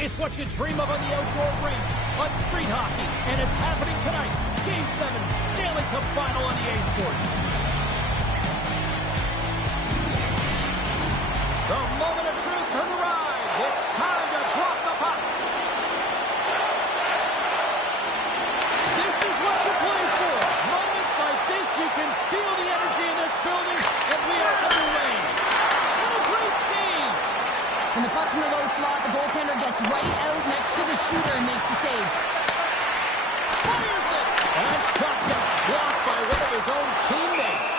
It's what you dream of on the outdoor rinks, on street hockey, and it's happening tonight. Game 7, Stanley Cup Final on EA Sports. The moment of truth has arrived. It's time to drop the puck. This is what you play for. Moments like this, you can feel the energy in this building, and we are underway. And a great save. When the puck's in the low slot, the goaltender gets right out next to the shooter and makes the save. Fires it! That shot gets blocked by one of his own teammates.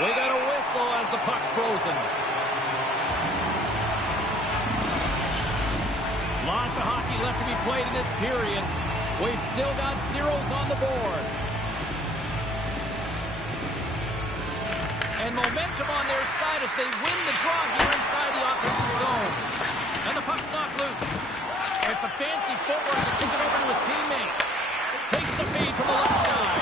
We got a whistle as the puck's frozen. Lots of hockey left to be played in this period. We've still got zeros on the board. And momentum on their side as they win the draw here inside the offensive zone. And the puck's knocked loose. It's a fancy footwork to kick it over to his teammate. Takes the feed from the left side.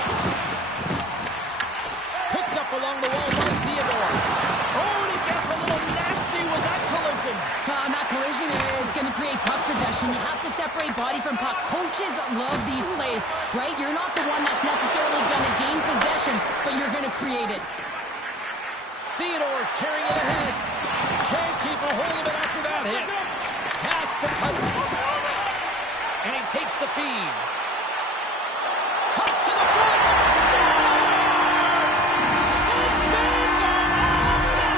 Picked up along the wall by Theodore. Oh, and he gets a little nasty with that collision. And that collision is going to create puck possession. You have to separate body from puck. Coaches love these plays, right? You're not the one that's necessarily going to gain possession, but you're going to create it. Theodore's carrying it ahead. Can't keep a hold of it after that hit. Pass to Cousins. And he takes the feed. Cuts to the front. Stars! Six-Mans are on net!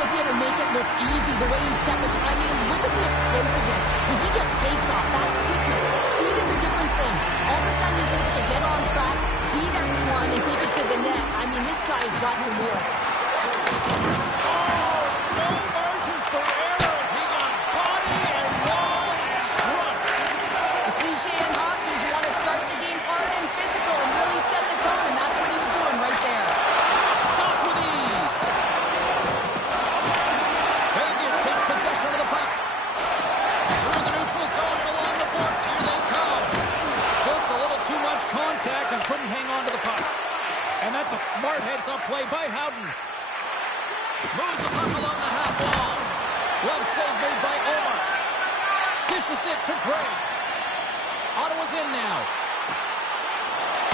Does he ever make it look easy? The way he set the time. I mean, look at the explosiveness. When he just takes off, that's quickness. Speed is a different thing. All of a sudden, he's able to get on track, beat everyone, and take it to the net. I mean, this guy's got some wheels. Oh, no margin for error as he got body and wall and crushed. The cliche in hockey is you want to start the game hard and physical and really set the tone, and that's what he was doing right there. Stop with ease. Vegas takes possession of the puck. Through the neutral zone and along the boards. Here they come. Just a little too much contact and couldn't hang on to the puck. And that's a smart heads-up play by Howden. Moves the puck along the half wall. Glove save made by Omar. Dishes it to Drake. Ottawa's in now.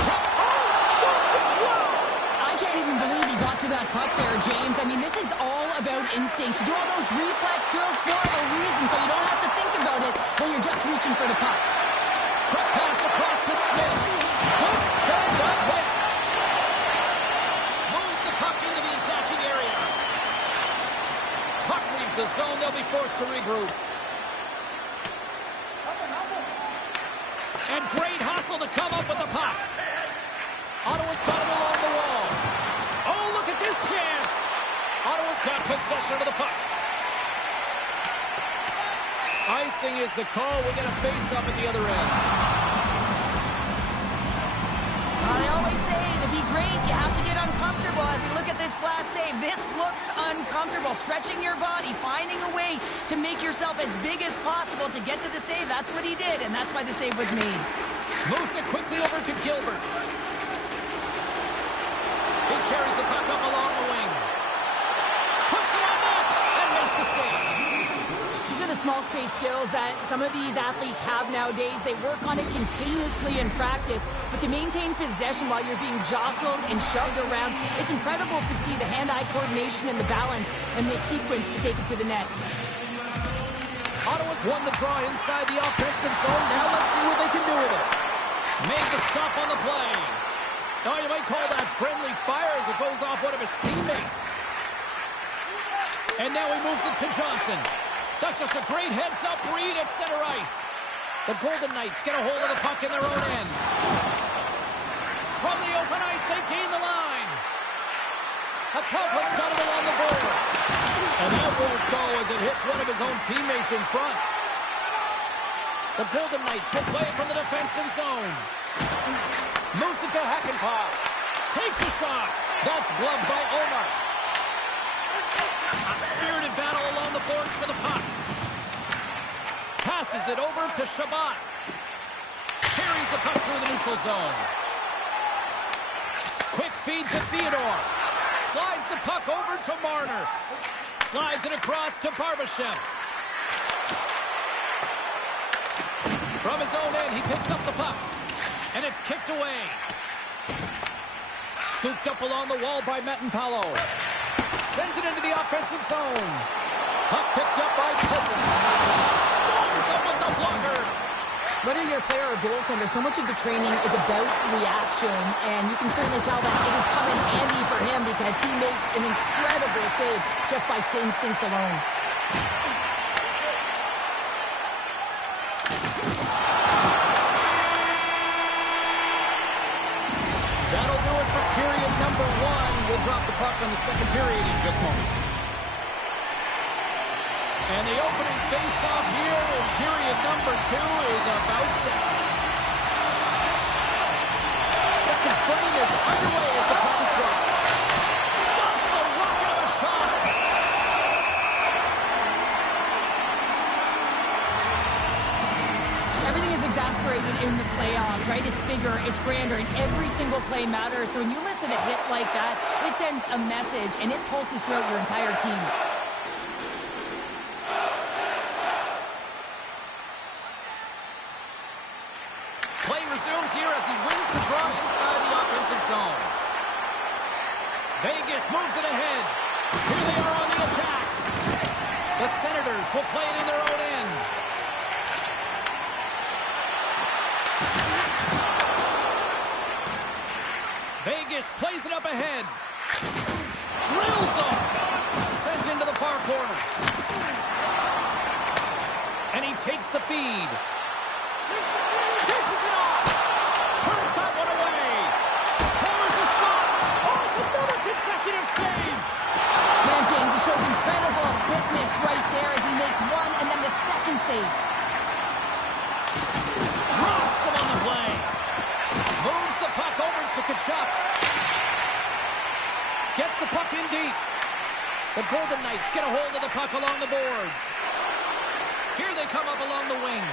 Oh, stopped it! Whoa! I can't even believe he got to that puck there, James. I mean, this is all about instinct. You do all those reflex drills for a reason, so you don't have to think about it when you're just reaching for the puck. Quick pass across to Smith. Good stand-up hit. Moves the puck into the attacking area. Puck leaves the zone. They'll be forced to regroup. And great hustle to come up with the puck. Ottawa's got him along the wall. Oh, look at this chance. Ottawa's got possession of the puck. Icing is the call. We're going to face up at the other end. I always say, to be great, you have to get uncomfortable. As we look at this last save, this looks uncomfortable. Stretching your body, finding a way to make yourself as big as possible to get to the save. That's what he did, and that's why the save was made. Moves it quickly over to Gilbert. He carries the puck up along the wing. Puts it on net and makes the save. These are the small space skills that some of these athletes have nowadays. They work on it continuously in practice, but to maintain possession while you're being jostled and shoved around, it's incredible to see the hand-eye coordination and the balance in this sequence to take it to the net. Ottawa's won the draw inside the offensive zone. Now let's see what they can do with it. Made the stop on the play. Oh, you might call that friendly fire as it goes off one of his teammates. And now he moves it to Johnson. That's just a great heads-up read at center ice. The Golden Knights get a hold of the puck in their own end. From the open ice, they gain the line. Akapa's got him along the boards. And that won't go as it hits one of his own teammates in front. The Golden Knights will play it from the defensive zone. Moves it to Hakanpää. Takes a shot. That's gloved by Omar. A spirited battle along the boards for the puck. Passes it over to Shabbat. Carries the puck through the neutral zone. Quick feed to Theodore. Slides the puck over to Marner. Slides it across to Barbashev. From his own end, he picks up the puck. And it's kicked away. Scooped up along the wall by Metanpalo. Sends it into the offensive zone. Puck picked up by Cousins. Storms up with the blocker. Whether you're a player or goaltender, so much of the training is about reaction, and you can certainly tell that it has come in handy for him because he makes an incredible save just by instincts alone. That'll do it for period number 1. We'll drop the puck on the second period in just moments. And the opening face-off here in period number 2 is about set. Second frame is underway as the puck is dropped. Stops the rocket of a shot. Everything is exasperated in the playoffs, right? It's bigger, it's grander, and every single play matters. So when you listen to a hit like that, it sends a message, and it pulses throughout your entire team. Play resumes here as he wins the draw inside the offensive zone. Vegas moves it ahead. Here they are on the attack. The Senators will play it in their own end. Vegas plays it up ahead. Drills them. Sends into the far corner. And he takes the feed. Dishes it off. Turns that one away. Hammers a shot. Oh, it's another consecutive save. Man, James, it shows incredible quickness right there as he makes one and then the second save. Rocks him on the play. Moves the puck over to Tkachuk. Gets the puck in deep. The Golden Knights get a hold of the puck along the boards. Here they come up along the wing.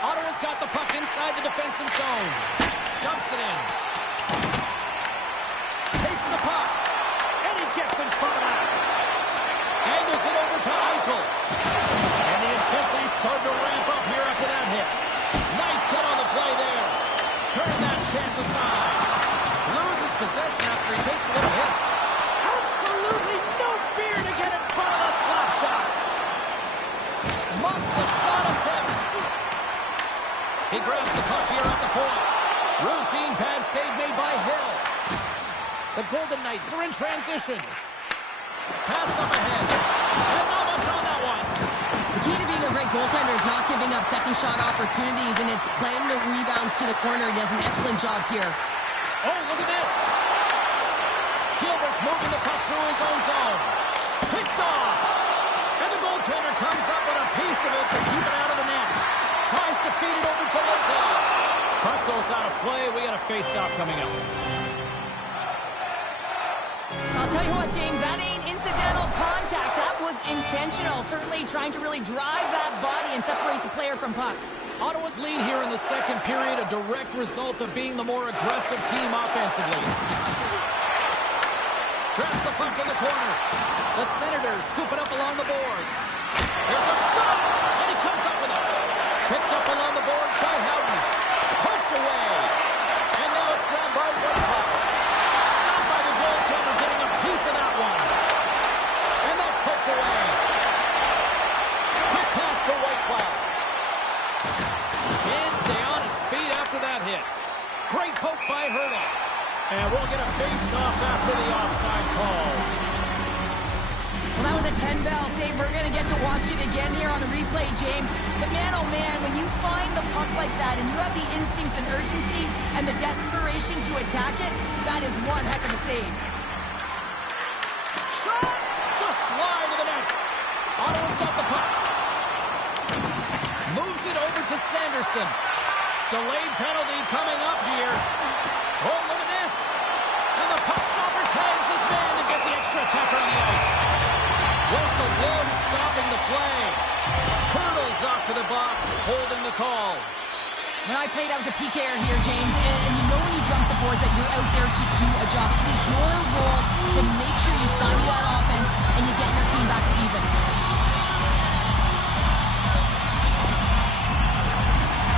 Ottawa's got the puck inside the defensive zone. Dumps it in. Takes the puck. And he gets in front of that. Angles it over to Eichel. And the intensity's starting to ramp up here after that hit. Nice hit on the play there. Turn that chance aside. Loses possession after he takes a little hit. Absolutely no fear to get in front of the slap shot. Muffs the shot attempt. He grabs the puck here at the point. Routine pad save made by Hill. The Golden Knights are in transition. Pass up ahead. And not much on that one. The key to being a great goaltender is not giving up second shot opportunities, and it's playing the rebounds to the corner. He does an excellent job here. Oh, look at this. Gilbert's moving the puck through his own zone. Picked off. And the goaltender comes up with a piece of it to keep it out of the net. Tries to feed it over to Lazar. Puck goes out of play. We got a face-off coming up. I'll tell you what, James, that ain't incidental contact. That was intentional. Certainly trying to really drive that body and separate the player from puck. Ottawa's lead here in the second period, a direct result of being the more aggressive team offensively. Grabs the puck in the corner. The Senators scoop it up along the boards. There's a shot, and he comes up with it. Picked up along the boards by Houghton. Poked away. And now it's grabbed by Whitecloud. Stopped by the goaltender, getting a piece of that one. And that's poked away. Quick pass to Whitecloud. Can't stay on his feet after that hit. Great poke by Hurdle. And we'll get a face-off after the offside call. Well, that was a 10-bell save. We're going to get to watch it again here on the replay, James. But man, oh man, when you find the puck like that and you have the instincts and urgency and the desperation to attack it, that is one heck of a save. Shot! Just slide to the net. Ottawa's got the puck. Moves it over to Sanderson. Delayed penalty coming up here. Oh, look at this. And the puck stopper tags his man to get the extra attacker on the ice. Whistle blows, stopping the play. Hurdles off to the box, holding the call. When I played, I was a PKer here, James, and you know when you jump the boards that you're out there to do a job. It is your role to make sure you sign that offense and you get your team back to even.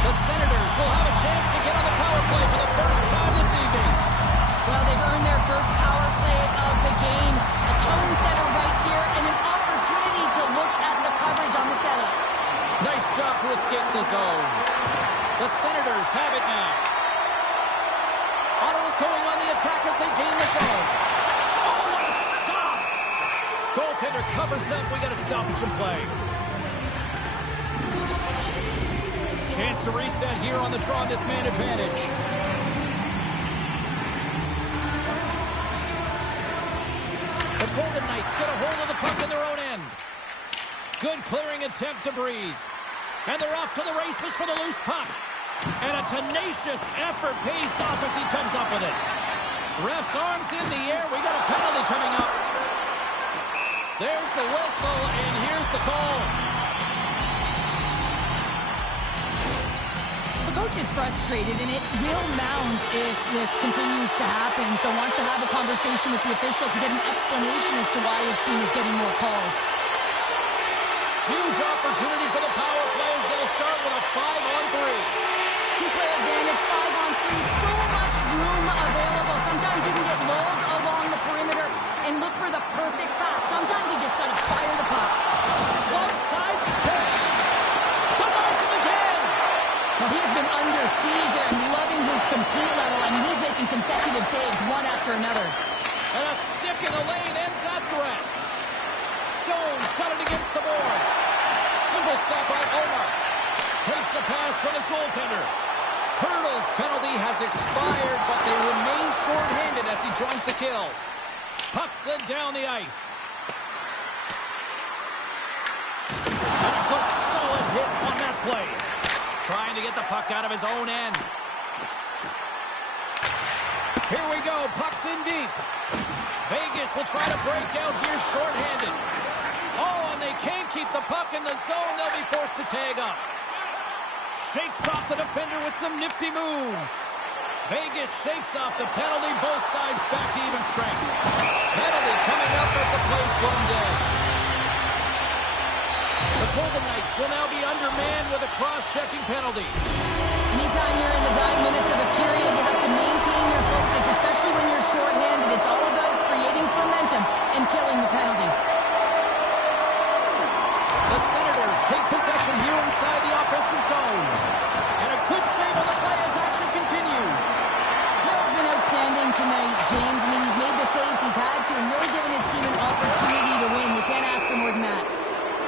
The Senators will have a chance to get on the power play for the first time this evening. Well, they've earned their first power play of the game. A tone setter right here and an opportunity to look at the coverage on the setup. Nice job to escape the zone. The Senators have it now. Ottawa's going on the attack as they gain the zone. Oh, what a stop! Goaltender covers up. We got a stoppage in play. Chance to reset here on the draw on this man advantage. The Golden Knights get a hold of the puck in their own end. Good clearing attempt to breathe. And they're off to the races for the loose puck. And a tenacious effort pays off as he comes up with it. Ref's arms in the air. We got a penalty coming up. There's the whistle, and here's the call. The coach is frustrated, and it will mount if this continues to happen. So wants to have a conversation with the official to get an explanation as to why his team is getting more calls. Huge opportunity for the power plays. They'll start with a 5-on-3. Two-player advantage, 5-on-3. So much room available. Sometimes you can get lulled along the perimeter and look for the perfect pass. Sometimes you just got to fire the puck. One side save. Denies him again. Well, he's been under siege and loving his complete level. I mean, he's making consecutive saves one after another. And a stick in the lane ends that threat. Stone's got it against the boards. Simple stop by Omar. Takes the pass from his goaltender. Hurdle's penalty has expired, but they remain short-handed as he joins the kill. Puck slid down the ice. And a good solid hit on that play. Trying to get the puck out of his own end. Here we go. Puck's in deep. Vegas will try to break out here short-handed. Oh, and they can't keep the puck in the zone. They'll be forced to tag up. Shakes off the defender with some nifty moves. Vegas shakes off the penalty. Both sides back to even strength. Penalty coming up as the play's blown dead. The Golden Knights will now be undermanned with a cross-checking penalty. Anytime you're in the dying minutes of a period, you have to maintain your focus, especially when you're short-handed. It's all about creating some momentum and killing the penalty. The Senators take possession here inside the offensive zone. And a good save on the play as action continues. Hill's been outstanding tonight, James. I mean, he's made the saves he's had to and really given his team an opportunity to win. You can't ask for more than that.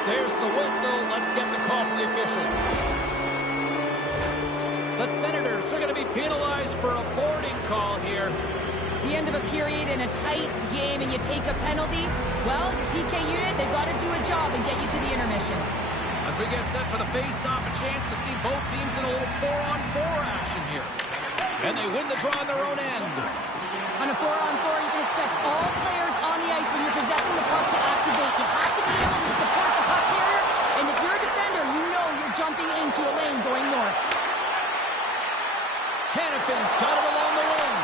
There's the whistle. Let's get the call from the officials. The Senators are going to be penalized for a boarding call here. The end of a period in a tight game and you take a penalty, well, your PK unit, they've got to do a job and get you to the intermission. As we get set for the face-off, a chance to see both teams in a little 4-on-4 action here. And they win the draw on their own end. On a 4-on-4, you can expect all players on the ice when you're possessing the puck to activate. You have to be able to support the puck carrier, and if you're a defender, you know you're jumping into a lane going north. Hannafin's got it along the wing.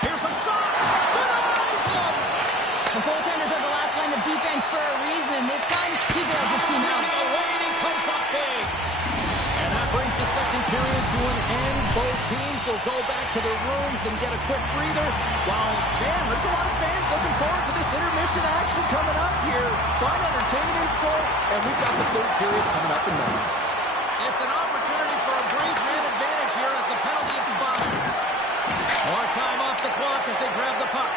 Here's a shot. Denies him. The goaltenders are the last line of defense for a reason, and this time, he bails his team out. Away, and he comes up big. And that brings the second period to an end. Both teams will go back to their rooms and get a quick breather. While, man, there's a lot of fans looking forward to this intermission action coming up here. Fun entertainment in store, and we've got the third period coming up in minutes. It's an opportunity for a brief man advantage here as the penalty expires. More time off the clock as they grab the puck.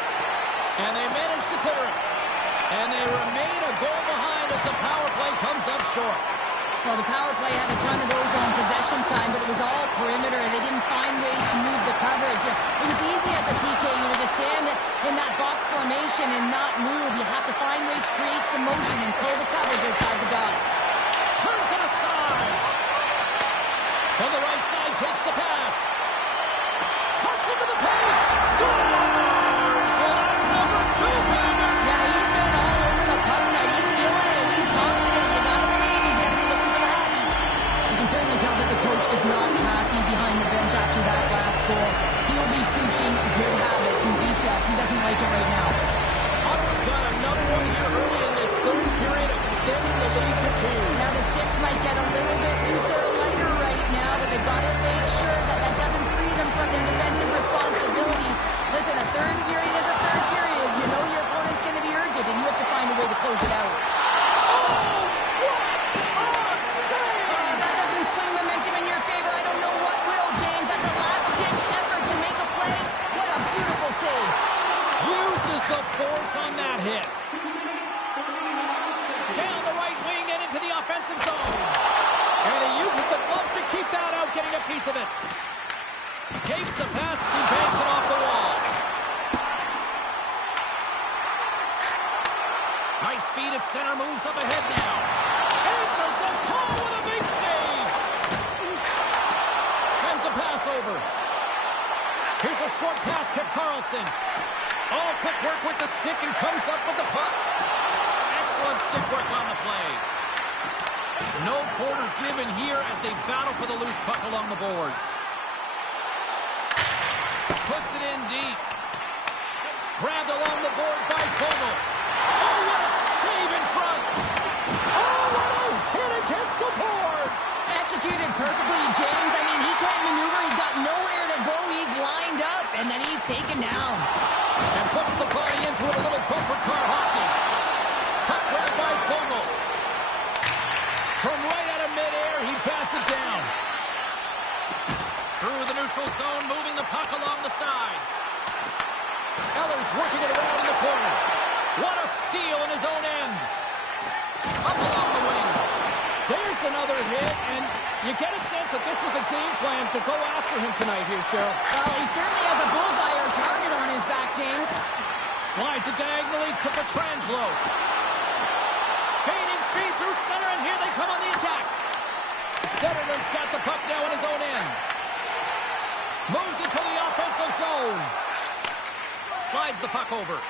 And they manage to clear it. And they remain a goal behind as the power play comes up short. Well, the power play had a ton of those on possession time, but it was all perimeter, and they didn't find ways to move the coverage. It was easy as a PK unit to stand in that box formation and not move. You have to find ways to create some motion and pull the coverage outside the dots. Turns it aside. From the right side, takes the pass. Cuts into the paint. Scores! Well, that's number 2, baby. Yeah, he's been all over the puck tonight. He's feeling it. He's confident. You gotta believe he's gonna be looking for the happy. You can certainly tell that the coach is not happy behind the bench after that last goal. He'll be preaching good habits and details. He doesn't like it right now. Ottawa's got another one here early in this third period, extending the lead to 2. Now the sticks might get a little bit looser, lighter right now, but they short pass to Carlson. Oh, quick work with the stick and comes up with the puck. Excellent stick work on the play. No quarter given here as they battle for the loose puck along the boards. Puts it in deep. Grabbed along the boards by Fogle. Oh, what a save in front. Oh, what a hit against the boards. Executed perfectly, James. I mean, he can't maneuver. He's got nowhere to go. He's lined up, and then he's taken down. And puts the body into it, a little bumper car hockey. Puck grabbed by Fogle. From right out of midair, he bats it down. Through the neutral zone, moving the puck along the side. Eller's working it around in the corner. What a steal in his own end. Up along the wing. There's another hit, and you get a sense that this was a game plan to go after him tonight here, Cheryl. Well, he certainly has a bullseye or target on his back, James. Slides it diagonally to Pietrangelo. Gaining speed through center, and here they come on the attack. Zetterlund's got the puck now in his own end. Moves it to the offensive zone. Slides the puck over.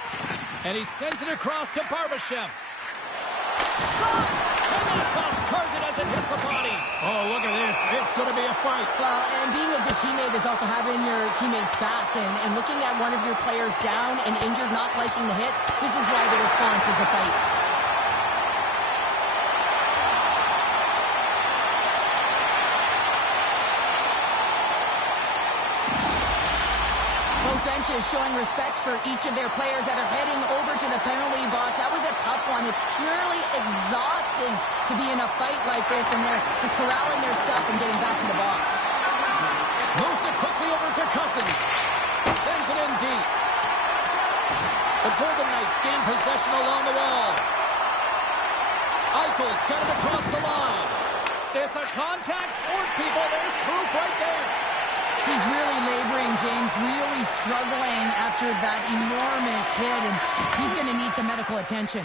And he sends it across to Barbashev. Shot! And that's off target as it hits the body. Oh, look at this. It's going to be a fight. Well, and being a good teammate is also having your teammates back. And looking at one of your players down and injured, not liking the hit, this is why the response is a fight. Benches showing respect for each of their players that are heading over to the penalty box. That was a tough one. It's purely exhausting to be in a fight like this, and they're just corralling their stuff and getting back to the box. Moves it quickly over to Cousins. Sends it in deep. The Golden Knights gain possession along the wall. Eichel's got it across the line. It's a contact sport, people. There's proof right there. He's really laboring, James, really struggling after that enormous hit, and he's going to need some medical attention.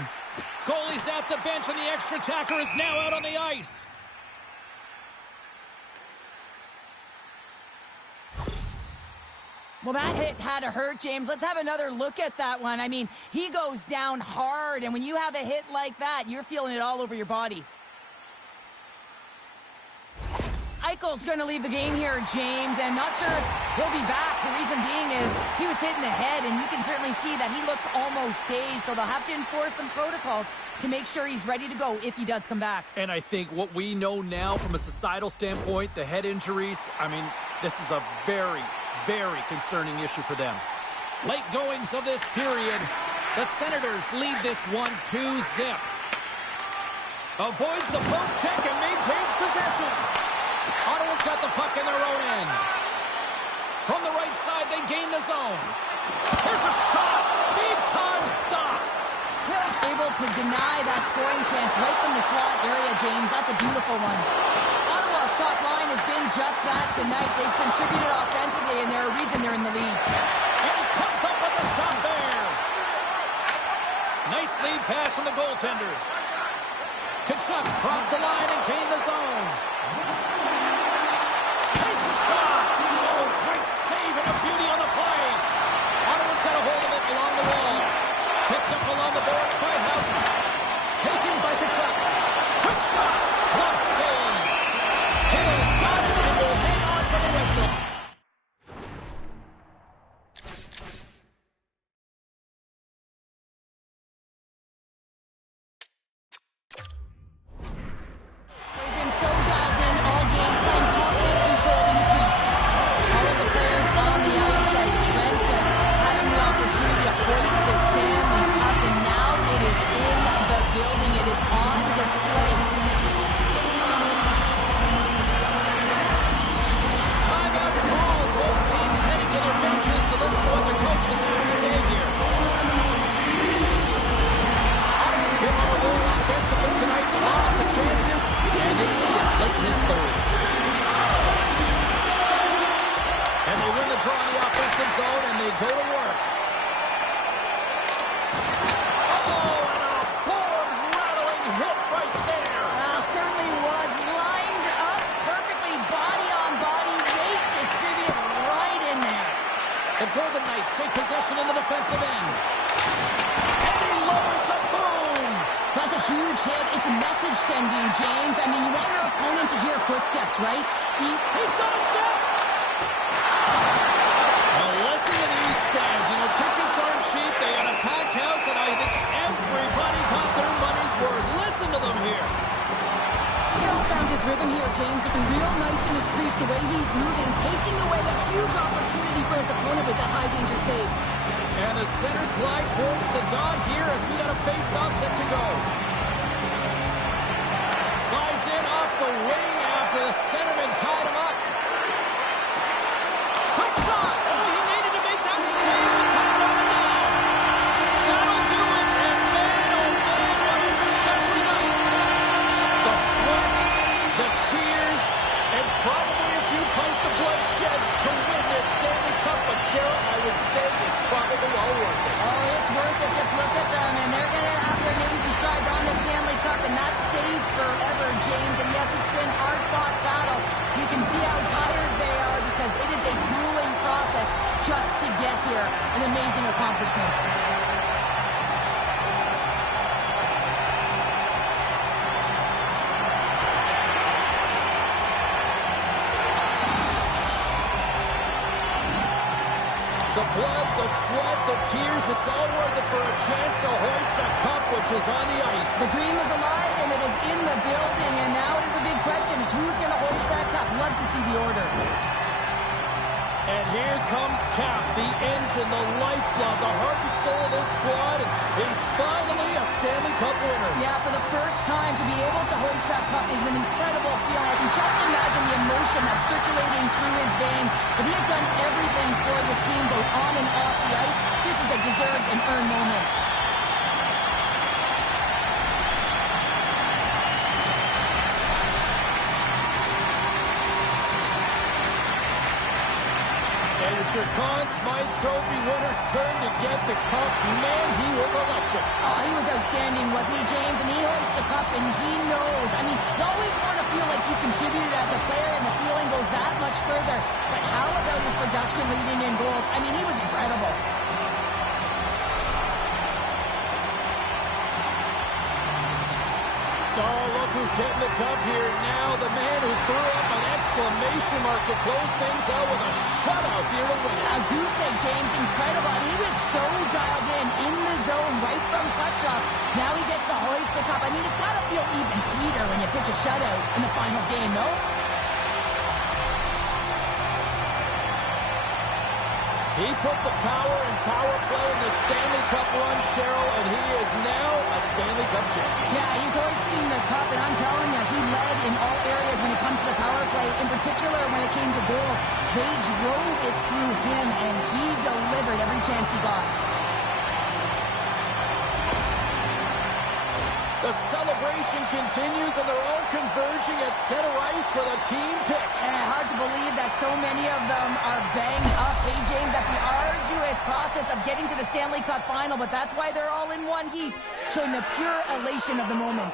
Goalie's at the bench, and the extra attacker is now out on the ice. Well, that hit had to hurt, James. Let's have another look at that one. I mean, he goes down hard, and when you have a hit like that, you're feeling it all over your body. Eichel's going to leave the game here, James, and not sure he'll be back. The reason being is he was hit in the head, and you can certainly see that he looks almost dazed, so they'll have to enforce some protocols to make sure he's ready to go if he does come back. And I think what we know now from a societal standpoint, the head injuries, I mean, this is a very, very concerning issue for them. Late goings of this period, the Senators lead this 1-2-zip. Avoids the poke check and maintains possession. Ottawa's got the puck in their own end. From the right side, they gain the zone. There's a shot. Big-time stop. Hill's able to deny that scoring chance right from the slot area, James. That's a beautiful one. Ottawa's top line has been just that tonight. They've contributed offensively, and they're a reason they're in the lead. And he comes up with the stop there. Nice lead pass from the goaltender. Kachuk's crossed the line and gained the zone. Takes a shot. Oh, great save and a beauty on the play. Ottawa's got a hold of it along the wall. Picked up along the boards by Houghton. Taken by Kachuk. Quick shot. Glove save. Hill's got it and will hang on for the whistle. The Golden Knights take possession in the defensive end. And he lowers the boom! That's a huge hit. It's a message sending, James. I mean, you want your opponent to hear footsteps, right? He's got a step! Now listen to these fans. You know, tickets aren't cheap. They got a packed house, and I think everybody got their money's worth. Listen to them here. Hill found his rhythm here, James, looking real nice in his crease, the way he's moving, taking away a huge opportunity for his opponent with that high-danger save. And the centers glide towards the dot here as we got a face-off set to go. Slides in off the wing after the centerman tied him up. Quick shot! Oh, he needed to make that save with time running down. That'll do it, and man, oh man, what a special night. The sweat, the tears, and probably a few pints of blood shed to win this Stanley Cup. But Cheryl, I would say it's probably all worth it. Oh, it's worth it. Just look at them, and they're going to have their names inscribed on the Stanley Cup, and that stays forever, James. And yes, it's been a hard-fought battle. You can see how tired they are because it is a grueling process just to get here. An amazing accomplishment. The blood, the sweat, the tears, it's all worth it for a chance to hoist a cup which is on the ice. The dream is alive, and it is in the building, and now it is a big question, is who's going to hoist that cup? Love to see the order. And here comes Cap, the engine, the lifeblood, the heart and soul of this squad, and he's finally a Stanley Cup winner. Yeah, for the first time to be able to hoist that cup is an incredible feeling. I can just imagine the emotion that's circulating through his veins. But he has done everything for this team, both on and off the ice. This is a deserved and earned moment. And it's your Conn Smythe Trophy winner's turn to get the cup. Man, he was electric. Oh, he was outstanding, wasn't he, James? And he hoists the cup, and he knows. I mean, you always want to feel like you contributed as a player, and the feeling goes that much further. But how about his production leading in goals? I mean, he was incredible. Oh, look who's getting the cup here now. The man who threw up an exclamation mark to close things out with a shutout here to win it. A goose egg, James, incredible. I mean, he was so dialed in the zone right from puck drop. Now he gets to hoist the cup. I mean, it's got to feel even sweeter when you pitch a shutout in the final game, no? He put the power and power play in the Stanley Cup run, Cheryl, and he is now a Stanley Cup champion. Yeah, he's hoisting the cup, and I'm telling you, he led in all areas when it comes to the power play. In particular, when it came to goals, they drove it through him, and he delivered every chance he got. The celebration continues, and they're all converging at center ice for the team pick. And hard to believe that so many of them are banged up, hey, James, at the arduous process of getting to the Stanley Cup final, but that's why they're all in one heap, showing the pure elation of the moment.